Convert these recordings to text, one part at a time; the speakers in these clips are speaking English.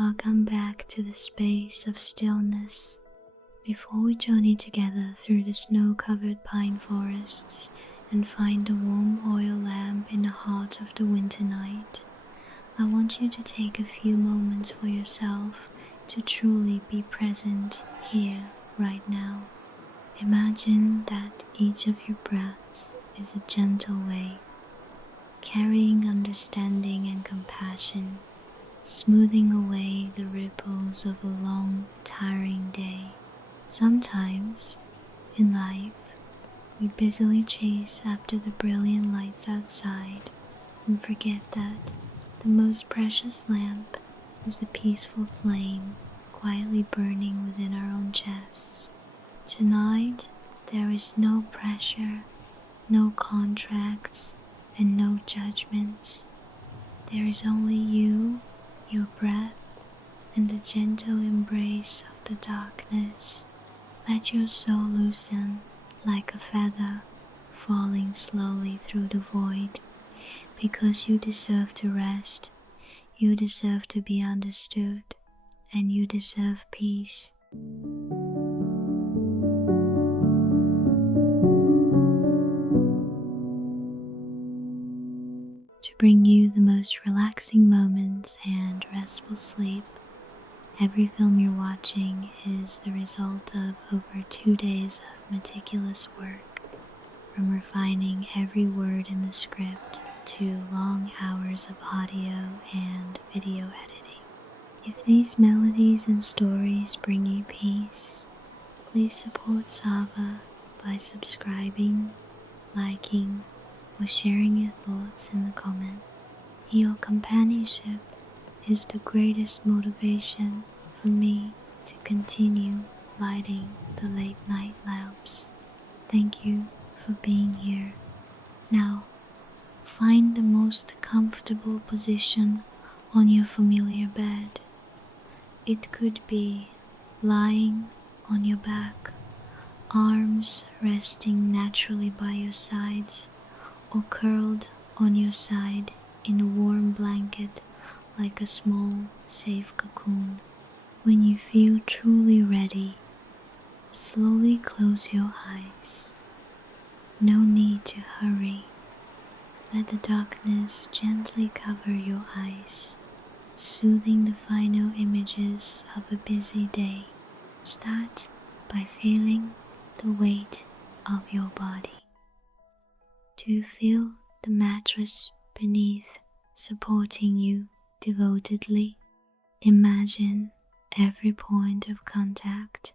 Welcome back to the space of stillness. Before we journey together through the snow-covered pine forests and find the warm oil lamp in the heart of the winter night, I want you to take a few moments for yourself to truly be present here, right now. Imagine that each of your breaths is a gentle wave, carrying understanding and compassion, smoothing away the ripples of a long, tiring day. Sometimes, in life, we busily chase after the brilliant lights outside and forget that the most precious lamp is the peaceful flame quietly burning within our own chests. Tonight, there is no pressure, no contracts, and no judgments. There is only you, your breath, and the gentle embrace of the darkness. Let your soul loosen like a feather falling slowly through the void, because you deserve to rest, you deserve to be understood, and you deserve peace. To bring you the most relaxing moments and restful sleep, every film you're watching is the result of over 2 days of meticulous work, from refining every word in the script to long hours of audio and video editing. If these melodies and stories bring you peace, please support Sava by subscribing, liking, or sharing your thoughts in the comments. Your companionship is the greatest motivation for me to continue lighting the late night lamps. Thank you for being here. Now, find the most comfortable position on your familiar bed. It could be lying on your back, arms resting naturally by your sides, or curled on your side in a warm blanket like a small, safe cocoon. When you feel truly ready, slowly close your eyes. No need to hurry. Let the darkness gently cover your eyes, soothing the final images of a busy day. Start by feeling the weight of your body. Do you feel the mattress beneath supporting you devotedly? Imagine every point of contact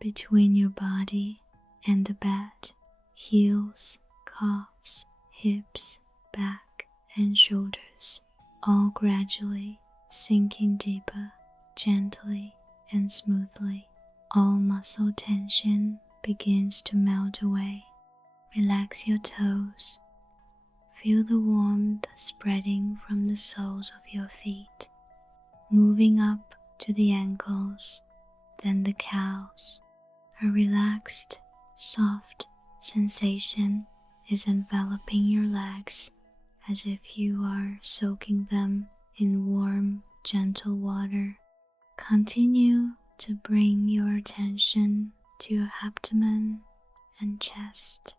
between your body and the bed, heels, calves, hips, back, and shoulders, all gradually sinking deeper, gently and smoothly. All muscle tension begins to melt away. Relax your toes. Feel the warmth spreading from the soles of your feet, moving up to the ankles, then the calves. A relaxed, soft sensation is enveloping your legs as if you are soaking them in warm, gentle water. Continue to bring your attention to your abdomen and chest.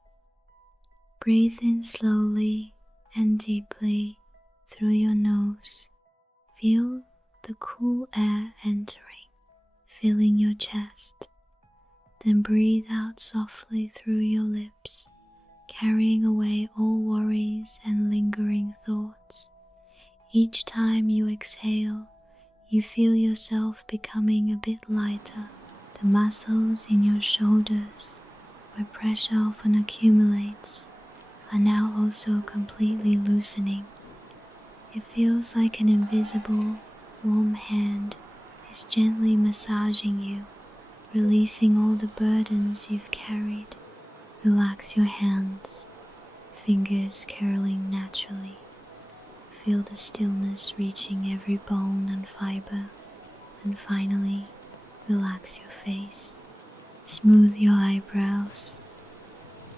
Breathe in slowly and deeply through your nose. Feel the cool air entering, filling your chest. Then breathe out softly through your lips, carrying away all worries and lingering thoughts. Each time you exhale, you feel yourself becoming a bit lighter. The muscles in your shoulders, where pressure often accumulates, are now also completely loosening. It feels like an invisible, warm hand is gently massaging you, releasing all the burdens you've carried. Relax your hands, fingers curling naturally. Feel the stillness reaching every bone and fiber, and finally, relax your face. Smooth your eyebrows,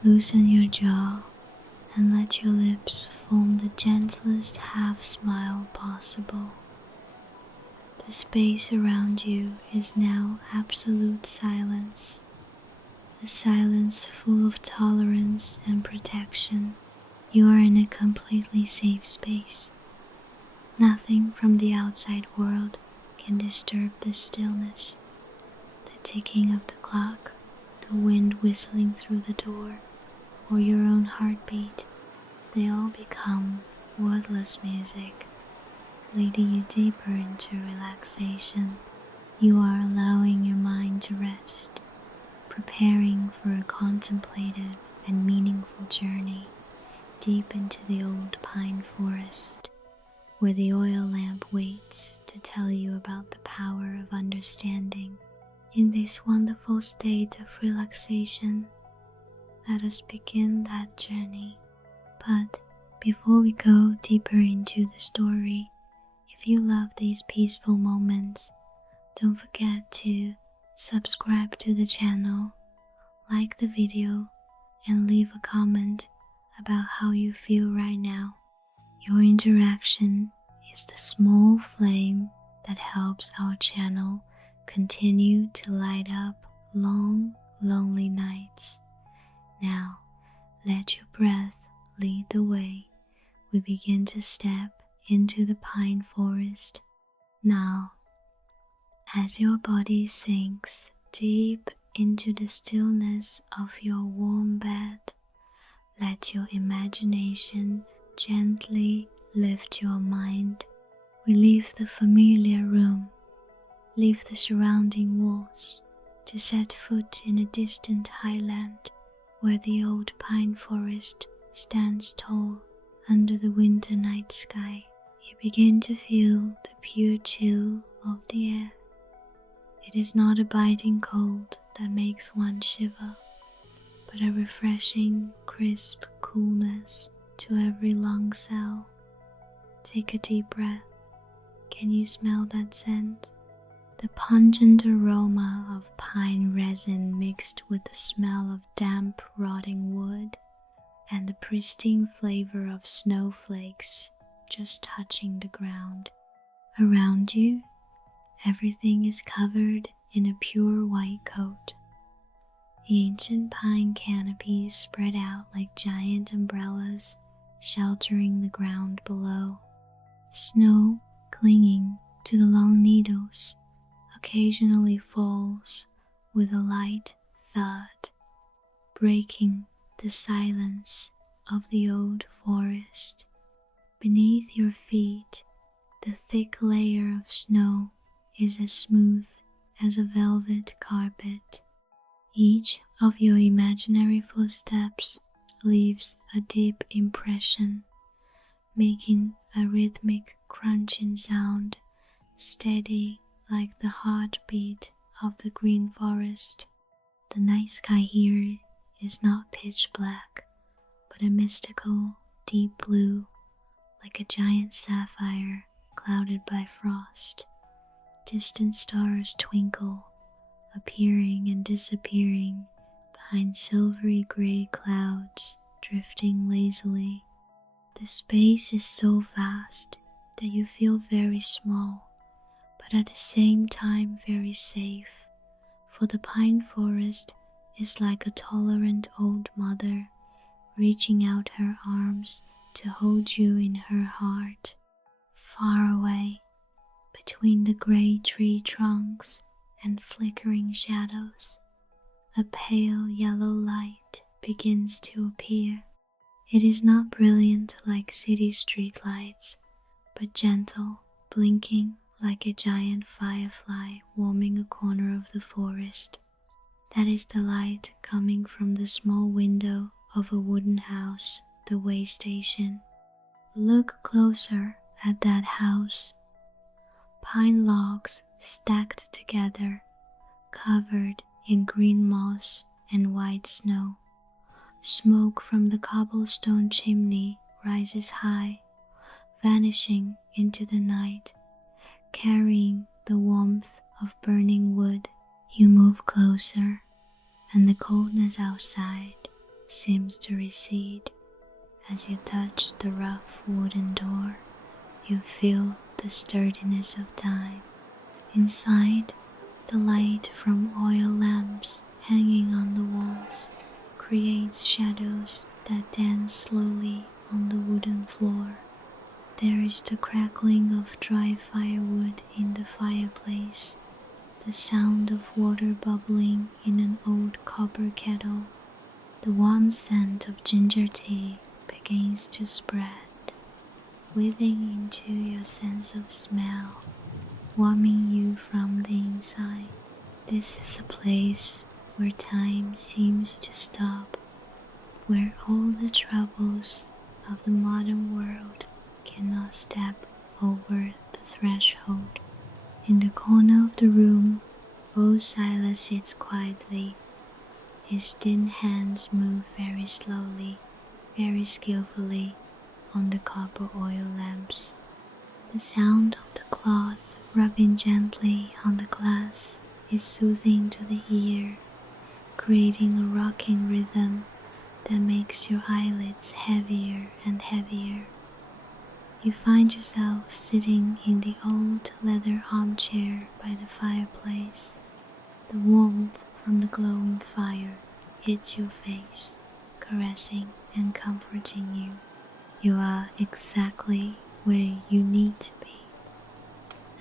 loosen your jaw, and let your lips form the gentlest half smile possible. The The space around you is now absolute silence, a silence full of tolerance and protection. You are in a completely safe space. Nothing from the outside world can disturb the stillness. The ticking of the clock, the wind whistling through the door, or your own heartbeat, they all become wordless music, leading you deeper into relaxation. You are allowing your mind to rest, preparing for a contemplative and meaningful journey deep into the old pine forest, where the oil lamp waits to tell you about the power of understanding. In this wonderful state of relaxation, let us begin that journey. But before we go deeper into the story, if you love these peaceful moments, don't forget to subscribe to the channel, like the video, and leave a comment about how you feel right now. Your interaction is the small flame that helps our channel continue to light up long, lonely nights. Now, let your breath lead the way. We begin to step into the pine forest. Now, as your body sinks deep into the stillness of your warm bed, let your imagination gently lift your mind. We leave the familiar room, leave the surrounding walls, to set foot in a distant highland where the old pine forest stands tall under the winter night sky. You begin to feel the pure chill of the air. It is not a biting cold that makes one shiver, but a refreshing, crisp coolness to every lung cell. Take a deep breath. Can you smell that scent? The pungent aroma of pine resin mixed with the smell of damp, rotting wood, and the pristine flavor of snowflakes just touching the ground. Around you, everything is covered in a pure white coat. The ancient pine canopies spread out like giant umbrellas, sheltering the ground below. Snow, clinging to the long needles, occasionally falls with a light thud, breaking the silence of the old forest. Beneath your feet, the thick layer of snow is as smooth as a velvet carpet. Each of your imaginary footsteps leaves a deep impression, making a rhythmic crunching sound, steady like the heartbeat of the green forest. The night sky here is not pitch black, but a mystical, deep blue, like a giant sapphire clouded by frost. Distant stars twinkle, appearing and disappearing behind silvery gray clouds drifting lazily. The space is so vast that you feel very small, but at the same time very safe, for the pine forest is like a tolerant old mother reaching out her arms to hold you in her heart. Far away, between the gray tree trunks and flickering shadows, a pale yellow light begins to appear. It is not brilliant like city street lights, but gentle, blinking like a giant firefly warming a corner of the forest. That is the light coming from the small window of a wooden house, the Waystation. Look closer at that house. Pine logs stacked together, covered in green moss and white snow. Smoke from the cobblestone chimney rises high, vanishing into the night, carrying the warmth of burning wood. You move closer, and the coldness outside seems to recede. As you touch the rough wooden door, you feel the sturdiness of time. Inside, the light from oil lamps hanging on the walls creates shadows that dance slowly on the wooden floor. There is the crackling of dry firewood in the fireplace, the sound of water bubbling in an old copper kettle. The warm scent of ginger tea begins to spread, weaving into your sense of smell, warming you from the inside. This is a place where time seems to stop, where all the troubles of the modern world cannot step over the threshold. In the corner of the room, old Silas sits quietly. His thin hands move very slowly, very skillfully on the copper oil lamps. The sound of the cloth rubbing gently on the glass is soothing to the ear, creating a rocking rhythm that makes your eyelids heavier and heavier. You find yourself sitting in the old leather armchair by the fireplace. The warmth from the glowing fire hits your face, caressing and comforting you. You are exactly where you need to be.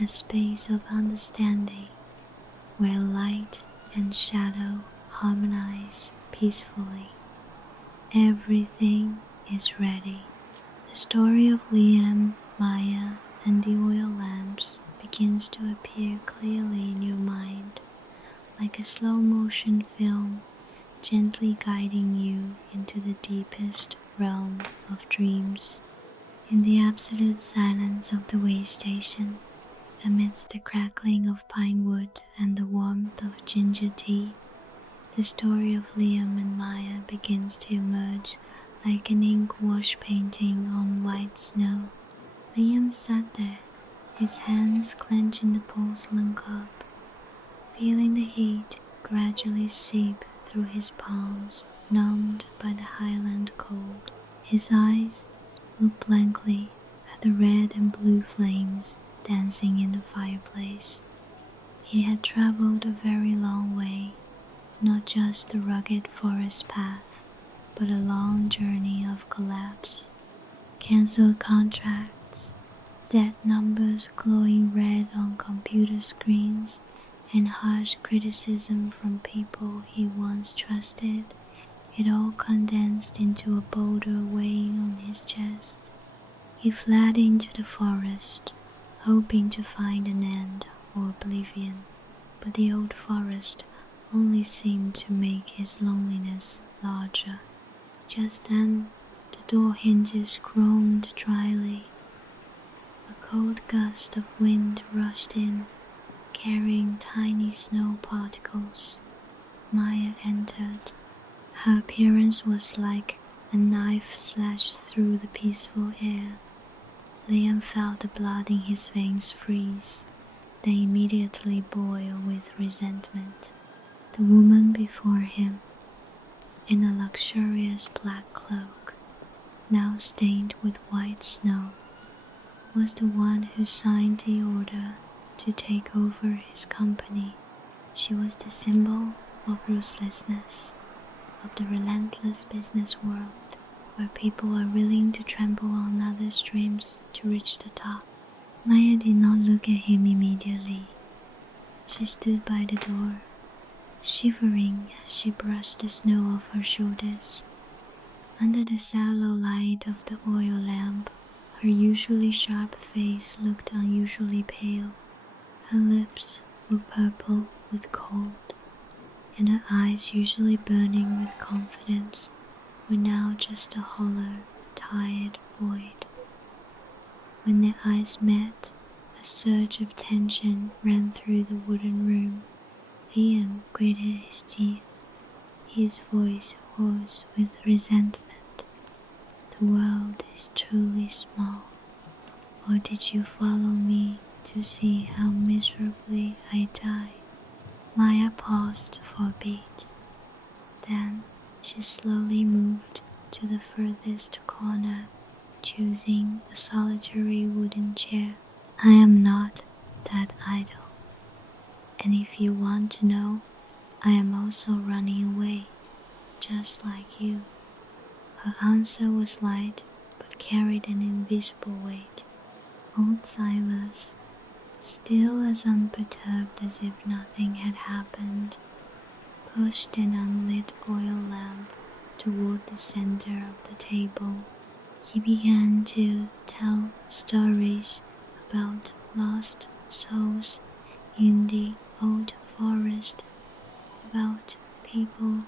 A space of understanding where light and shadow harmonize peacefully. Everything is ready. The story of Liam, Maya, and the oil lamps begins to appear clearly in your mind, like a slow-motion film gently guiding you into the deepest realm of dreams. In the absolute silence of the Waystation, amidst the crackling of pine wood and the warmth of ginger tea, the story of Liam and Maya begins to emerge like an ink wash painting on white snow. Liam sat there, his hands clenched in the porcelain cup, feeling the heat gradually seep through his palms, numbed by the highland cold. His eyes looked blankly at the red and blue flames dancing in the fireplace. He had traveled a very long way, not just the rugged forest path, but a long journey of collapse. Cancelled contracts, dead numbers glowing red on computer screens, and harsh criticism from people he once trusted, it all condensed into a boulder weighing on his chest. He fled into the forest, hoping to find an end or oblivion, but the old forest only seemed to make his loneliness larger. Just then, the door hinges groaned dryly. A cold gust of wind rushed in, carrying tiny snow particles. Maya entered. Her appearance was like a knife slashed through the peaceful air. Liam felt the blood in his veins freeze, then immediately boil with resentment. The woman before him, in a luxurious black cloak, now stained with white snow, was the one who signed the order to take over his company. She was the symbol of ruthlessness, of the relentless business world, where people are willing to trample on others' dreams to reach the top. Maya did not look at him immediately. She stood by the door, shivering as she brushed the snow off her shoulders. Under the sallow light of the oil lamp, her usually sharp face looked unusually pale. Her lips were purple with cold, and her eyes, usually burning with confidence, were now just a hollow, tired void. When their eyes met, a surge of tension ran through the wooden room. Liam gritted his teeth, his voice hoarse with resentment. The world is truly small. Or did you follow me to see how miserably I die? Maya paused for a beat. Then she slowly moved to the furthest corner, choosing a solitary wooden chair. I am not that idle. And if you want to know, I am also running away, just like you. Her answer was light, but carried an invisible weight. Old Silas, still as unperturbed as if nothing had happened, pushed an unlit oil lamp toward the center of the table. He began to tell stories about lost souls in the old forest, about people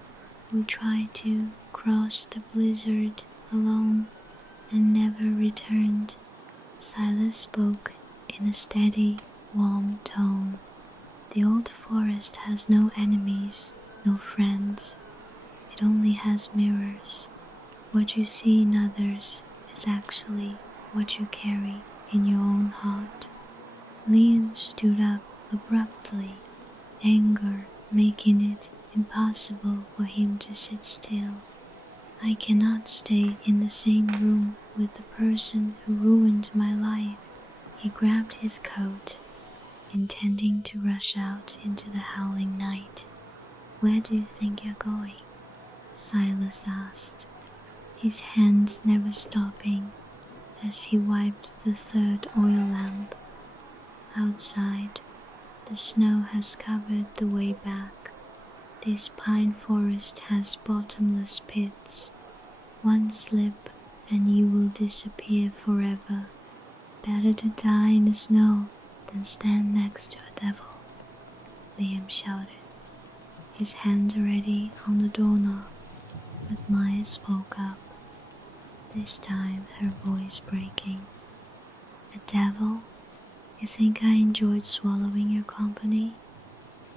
who tried to cross the blizzard alone and never returned. Silas spoke in a steady, warm tone. The old forest has no enemies, no friends. It only has mirrors. What you see in others is actually what you carry in your own heart. Liam stood up abruptly, anger making it impossible for him to sit still. I cannot stay in the same room with the person who ruined my life. He grabbed his coat, intending to rush out into the howling night. Where do you think you're going? Silas asked, his hands never stopping as he wiped the third oil lamp. Outside, the snow has covered the way back. This pine forest has bottomless pits. One slip and you will disappear forever. Better to die in the snow than stand next to a devil, Liam shouted, his hand already on the doorknob. But Maya spoke up, this time her voice breaking. A devil? You think I enjoyed swallowing your company?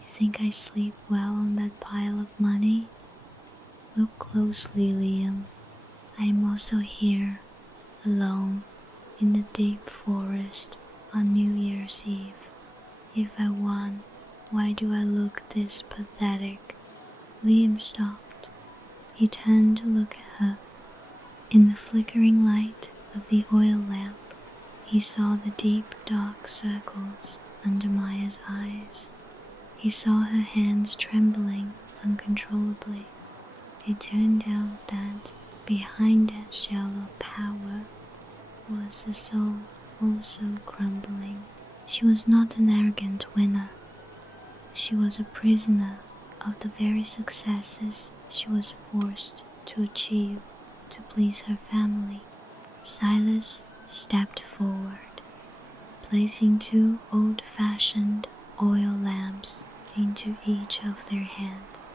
You think I sleep well on that pile of money? Look closely, Liam. I am also here, alone, in the deep forest on New Year's Eve. If I won, why do I look this pathetic? Liam stopped. He turned to look at her. In the flickering light of the oil lamp, he saw the deep dark circles under Maya's eyes. He saw her hands trembling uncontrollably. It turned out that behind that shell of power was a soul also crumbling. She was not an arrogant winner. She was a prisoner of the very successes she was forced to achieve to please her family. Silas stepped forward, placing two old-fashioned oil lamps into each of their hands.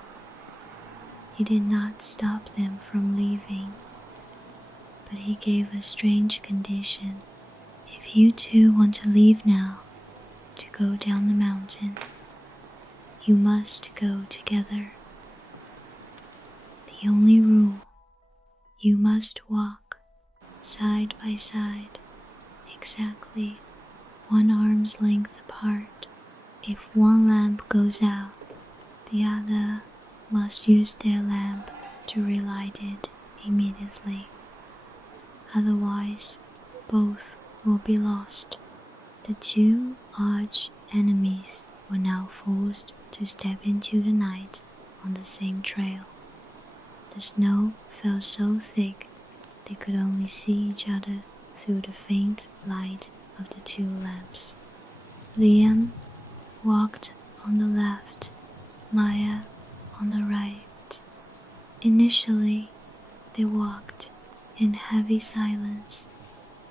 He did not stop them from leaving, but he gave a strange condition. If you two want to leave now, to go down the mountain, you must go together. The only rule, you must walk side by side, exactly 1 arm's length apart. If one lamp goes out, the other must use their lamp to relight it immediately. Otherwise, both will be lost. The two arch enemies were now forced to step into the night on the same trail. The snow fell so thick they could only see each other through the faint light of the two lamps. Liam walked on the left, Maya on the right. Initially, they walked in heavy silence,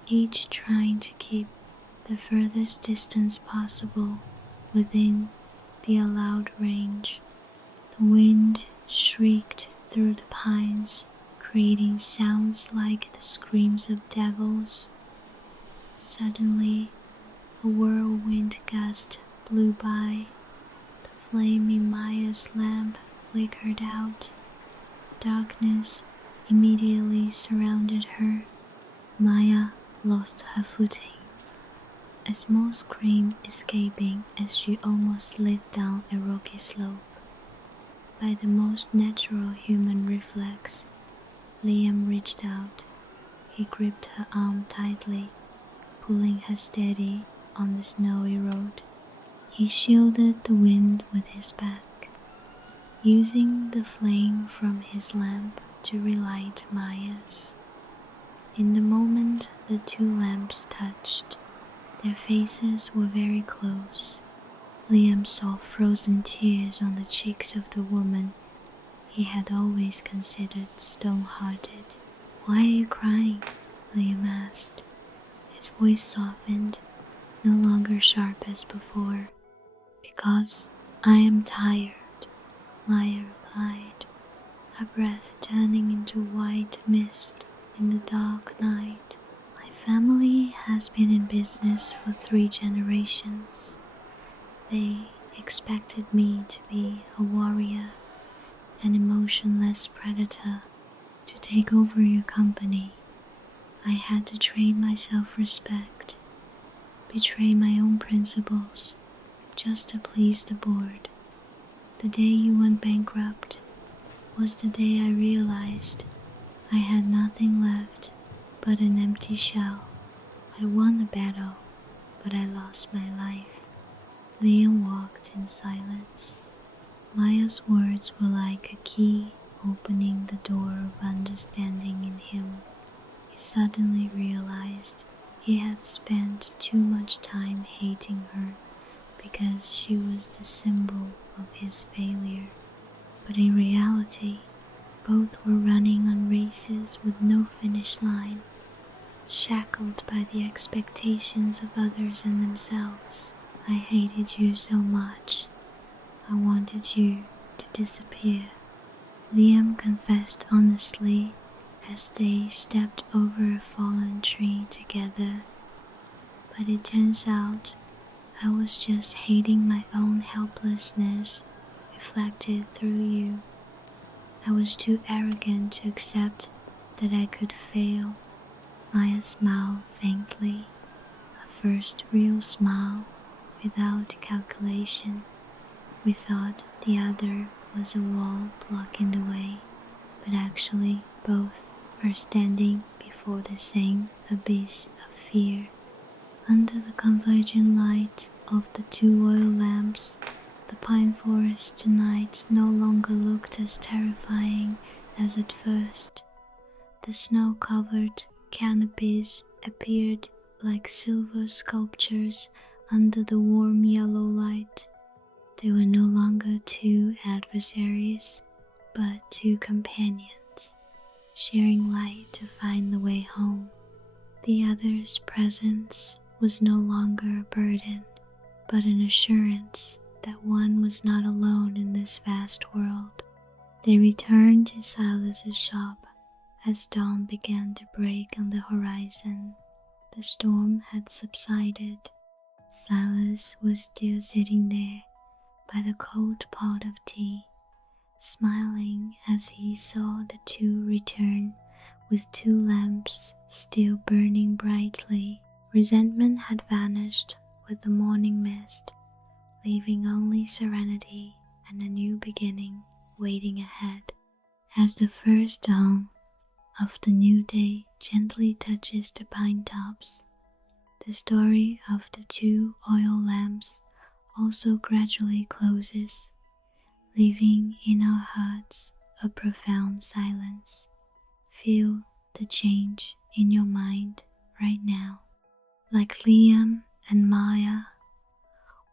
each trying to keep the furthest distance possible within the allowed range. The wind shrieked through the pines, creating sounds like the screams of devils. Suddenly, a whirlwind gust blew by. The flame in Maya's lamp flickered out. Darkness immediately surrounded her. Maya lost her footing, a small scream escaping as she almost slid down a rocky slope. By the most natural human reflex, Liam reached out. He gripped her arm tightly, pulling her steady on the snowy road. He shielded the wind with his back, using the flame from his lamp to relight Maya's. In the moment the two lamps touched, their faces were very close. Liam saw frozen tears on the cheeks of the woman he had always considered stone-hearted. "Why are you crying?" Liam asked. His voice softened, no longer sharp as before. "Because I am tired," Maya replied, her breath turning into white mist in the dark night. "My family has been in business for 3 generations. They expected me to be a warrior, an emotionless predator, to take over your company. I had to train my self-respect, betray my own principles, just to please the board. The day you went bankrupt was the day I realized I had nothing left but an empty shell. I won a battle, but I lost my life." Liam walked in silence. Maya's words were like a key opening the door of understanding in him. He suddenly realized he had spent too much time hating her because she was the symbol of his failure. But in reality, both were running on races with no finish line, shackled by the expectations of others and themselves. "I hated you so much. I wanted you to disappear," Liam confessed honestly as they stepped over a fallen tree together. "But it turns out I was just hating my own helplessness reflected through you. I was too arrogant to accept that I could fail." Maya smiled faintly, her first real smile without calculation. "We thought the other was a wall blocking the way, but actually both are standing before the same abyss of fear." Under the converging light of the 2 oil lamps, the pine forest tonight no longer looked as terrifying as at first. The snow-covered canopies appeared like silver sculptures under the warm yellow light. They were no longer 2 adversaries, but 2 companions, sharing light to find the way home. The other's presence was no longer a burden, but an assurance that one was not alone in this vast world. They returned to Silas's shop as dawn began to break on the horizon. The storm had subsided. Silas was still sitting there by the cold pot of tea, smiling as he saw the 2 return with 2 lamps still burning brightly. Resentment had vanished with the morning mist, leaving only serenity and a new beginning waiting ahead. As the first dawn of the new day gently touches the pine tops, the story of the 2 oil lamps also gradually closes, leaving in our hearts a profound silence. Feel the change in your mind right now. Like Liam and Maya,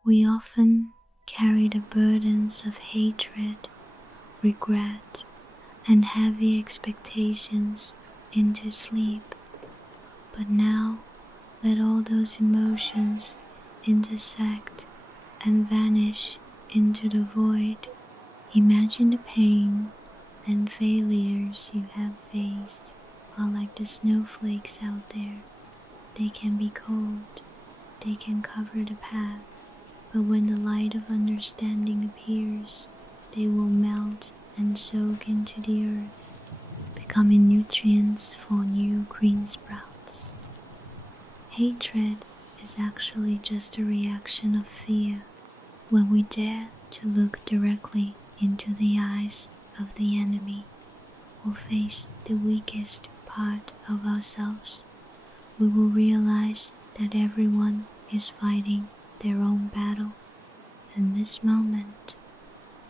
we often carry the burdens of hatred, regret, and heavy expectations into sleep. But now, let all those emotions intersect and vanish into the void. Imagine the pain and failures you have faced are like the snowflakes out there. They can be cold, they can cover the path, but when the light of understanding appears, they will melt and soak into the earth, becoming nutrients for new green sprouts. Hatred is actually just a reaction of fear. When we dare to look directly into the eyes of the enemy or face the weakest part of ourselves, we will realize that everyone is fighting their own battle. in this moment,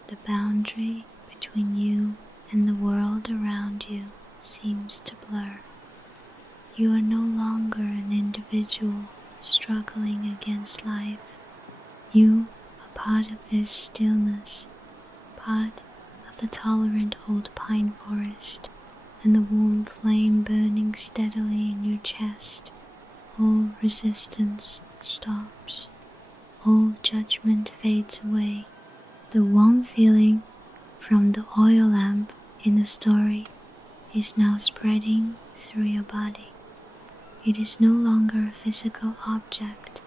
the boundary between you and the world around you seems to blur. You are no longer an individual struggling against life. You are part of this stillness, part of the tolerant old pine forest, and the warm flame burning steadily in your chest. All resistance stops. All judgment fades away. The warm feeling from the oil lamp in the story is now spreading through your body. It is no longer a physical object,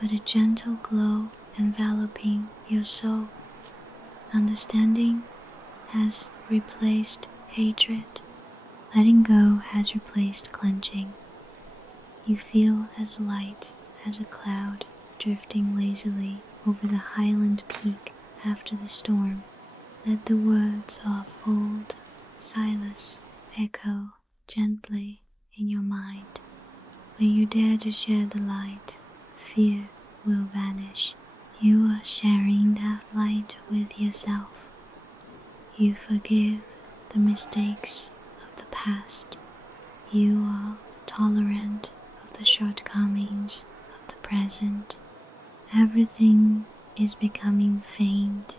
but a gentle glow enveloping your soul. Understanding has replaced hatred. Letting go has replaced clenching. You feel as light as a cloud drifting lazily over the highland peak after the storm. Let the words of old Silas echo gently in your mind. When you dare to share the light, fear will vanish. You are sharing that light with yourself. You forgive the mistakes of the past. You are tolerant of the shortcomings of the present. Everything is becoming faint,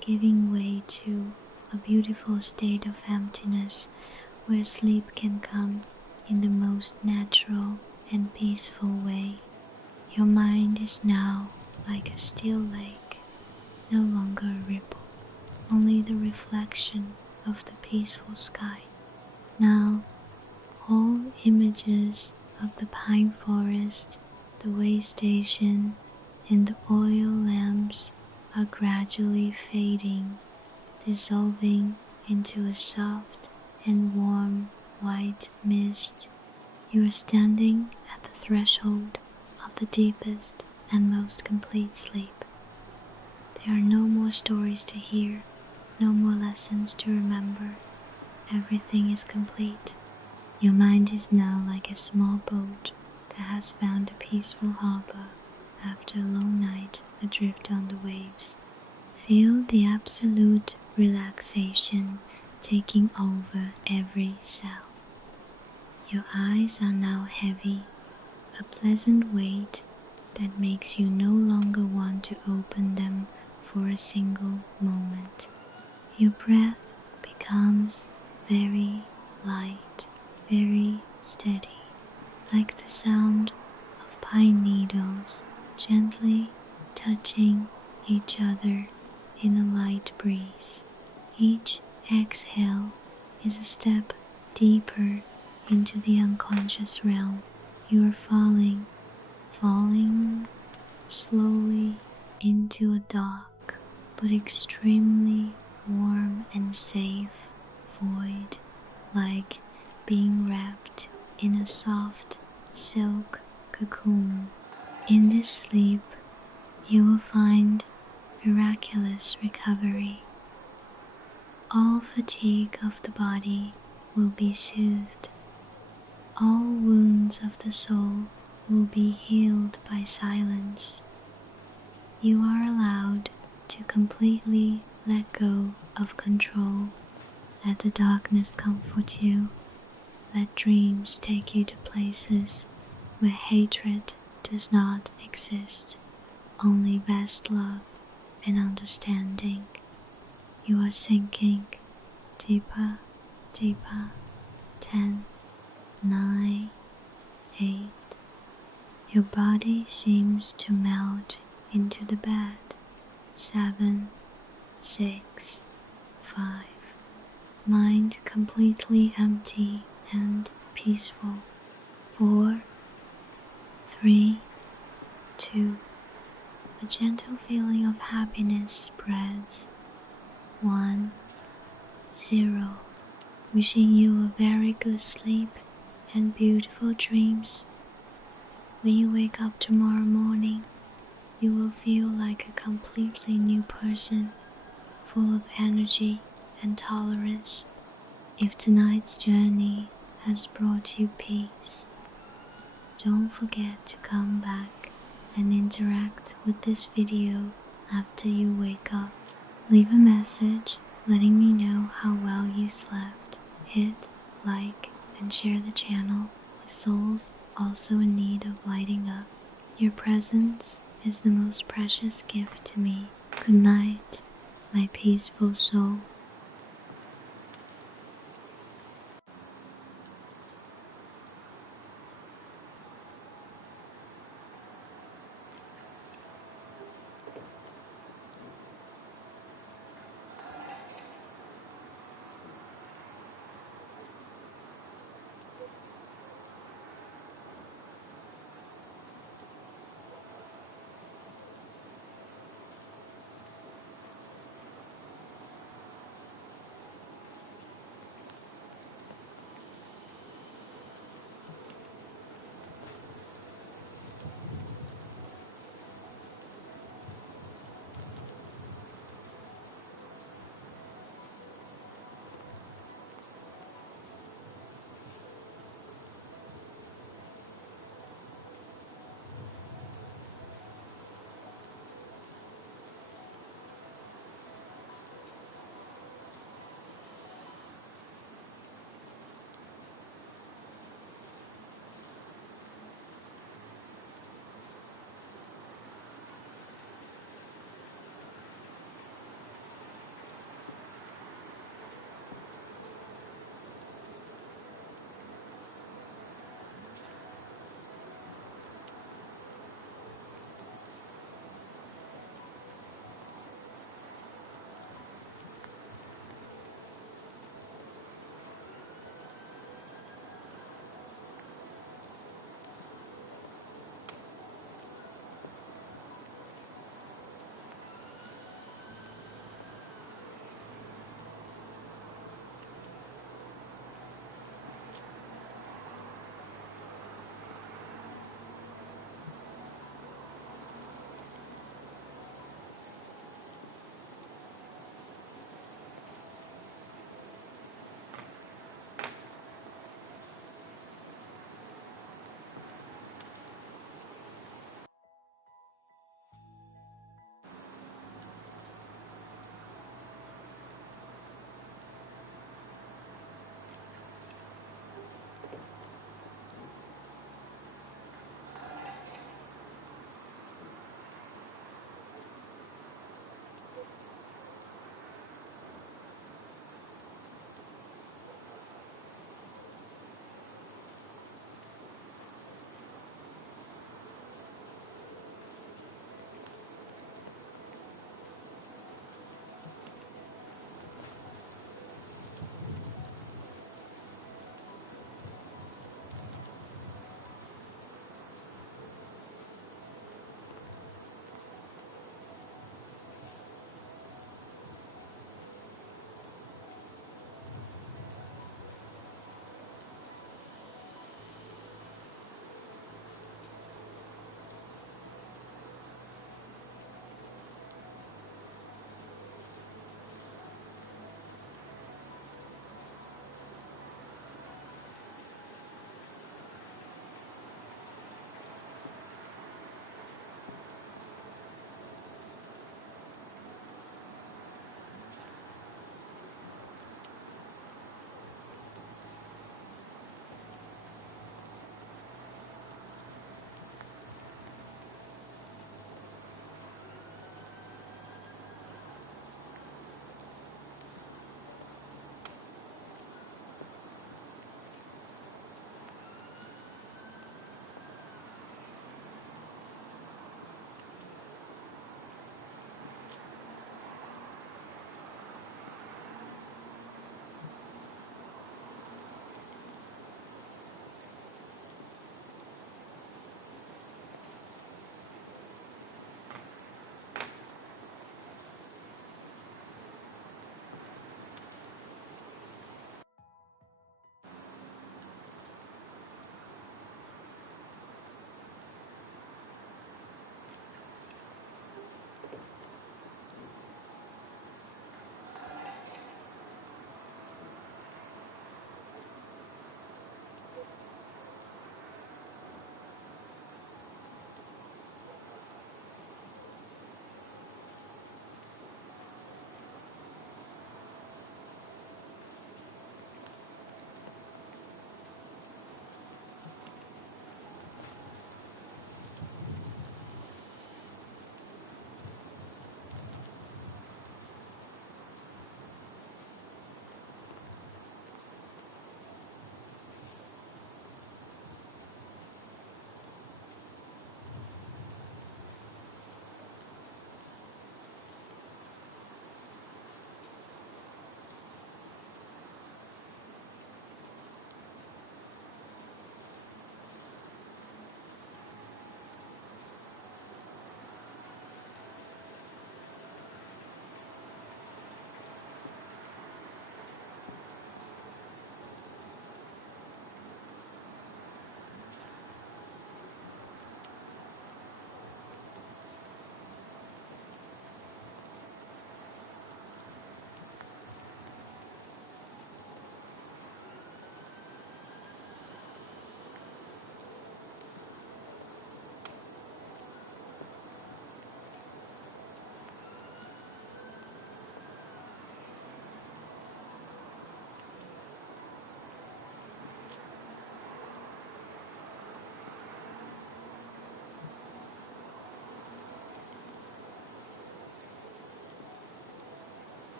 giving way to a beautiful state of emptiness where sleep can come in the most natural and peaceful way. Your mind is now like a still lake, no longer a ripple, only the reflection of the peaceful sky. Now, all images of the pine forest, the Waystation, and the oil lamps are gradually fading, dissolving into a soft and warm white mist. You are standing at the threshold of the deepest and most complete sleep. There are no more stories to hear, no more lessons to remember. Everything is complete. Your mind is now like a small boat that has found a peaceful harbor after a long night adrift on the waves. Feel the absolute relaxation taking over every cell. Your eyes are now heavy, a pleasant weight that makes you no longer want to open them for a single moment. Your breath becomes very light, very steady, like the sound of pine needles gently touching each other in a light breeze. Each exhale is a step deeper into the unconscious realm. You are falling slowly into a dark but extremely warm and safe void, like being wrapped in a soft silk cocoon. In this sleep, you will find miraculous recovery. All fatigue of the body will be soothed. All wounds of the soul will be healed by silence. You are allowed to completely let go of control. Let the darkness comfort you. Let dreams take you to places where hatred does not exist, only vast love and understanding. You are sinking deeper, deeper. 10, 9, 8. Your body seems to melt into the bed. 7, 6, 5. Mind completely empty and peaceful. 4, 3, 2. A gentle feeling of happiness spreads. 1, 0. Wishing you a very good sleep and beautiful dreams. When you wake up tomorrow morning, you will feel like a completely new person, full of energy and tolerance. If tonight's journey has brought you peace, don't forget to come back and interact with this video after you wake up. Leave a message letting me know how well you slept. Hit like and share the channel with souls also in need of lighting up. Your presence is the most precious gift to me. Good night, my peaceful soul.